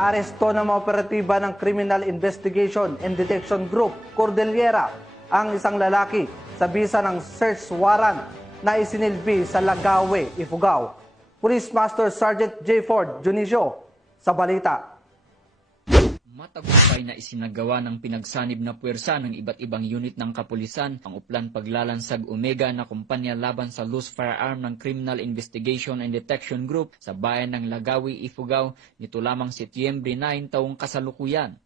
Aresto ng mga operatiba ng Criminal Investigation and Detection Group, Cordillera, ang isang lalaki sa bisa ng search warrant na isinilbi sa Lagawe, Ifugao. Police Master Sergeant J. Ford Junicio sa balita. Matagumpay na isinagawa ng pinagsanib na puwersa ng iba't ibang unit ng kapulisan ang Uplan Paglalansag Omega na kumpanya laban sa loose firearm ng Criminal Investigation and Detection Group sa bayan ng Lagawi, Ifugao nito lamang Setyembre 9 taong kasalukuyan.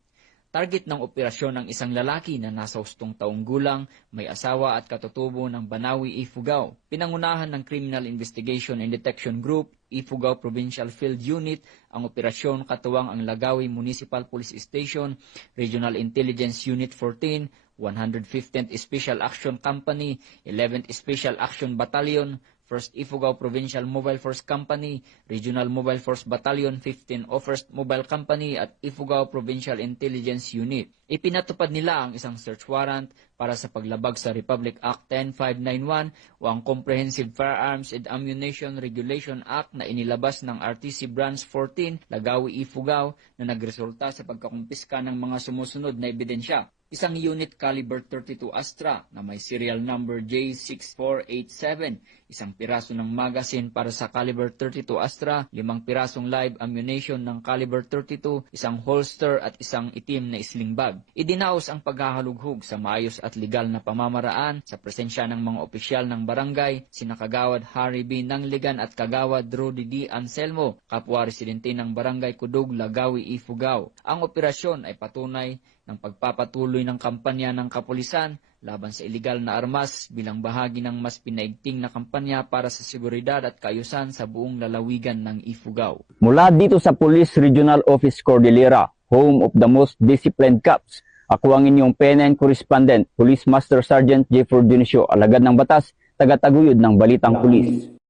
Target ng operasyon ng isang lalaki na nasa 8 taong gulang, may asawa at katutubo ng Banawi, Ifugao. Pinangunahan ng Criminal Investigation and Detection Group, Ifugao Provincial Field Unit, ang operasyon katuwang ang Lagawi Municipal Police Station, Regional Intelligence Unit 14, 115th Special Action Company, 11th Special Action Battalion, 1st Ifugao Provincial Mobile Force Company, Regional Mobile Force Battalion 15 o 1st Mobile Company at Ifugao Provincial Intelligence Unit. Ipinatupad nila ang isang search warrant para sa paglabag sa Republic Act 10591 o ang Comprehensive Firearms and Ammunition Regulation Act na inilabas ng RTC Branch 14, Lagawi, Ifugao na nagresulta sa pagkakumpiska ng mga sumusunod na ebidensya. Isang unit caliber 32 Astra na may serial number J6487, isang piraso ng magazine para sa caliber 32 Astra, 5 pirasong live ammunition ng caliber 32, isang holster at isang itim na sling bag. Idinaos ang paghahalughog sa maayos at legal na pamamaraan sa presensya ng mga opisyal ng barangay, sina Kagawad Harry B. Nangligan at Kagawad Rudy D. Anselmo, kapwa residente ng barangay Kudug, Lagawi, Ifugao. Ang operasyon ay patunay ng pagpapatuloy ng kampanya ng kapulisan laban sa iligal na armas bilang bahagi ng mas pinaigting na kampanya para sa seguridad at kaayusan sa buong lalawigan ng Ifugao. Mula dito sa Police Regional Office Cordillera, home of the most disciplined cops, ako ang inyong PNN correspondent, Police Master Sergeant J. Ford Junicio, alagad ng batas, taga-taguyod ng Balitang Pulis.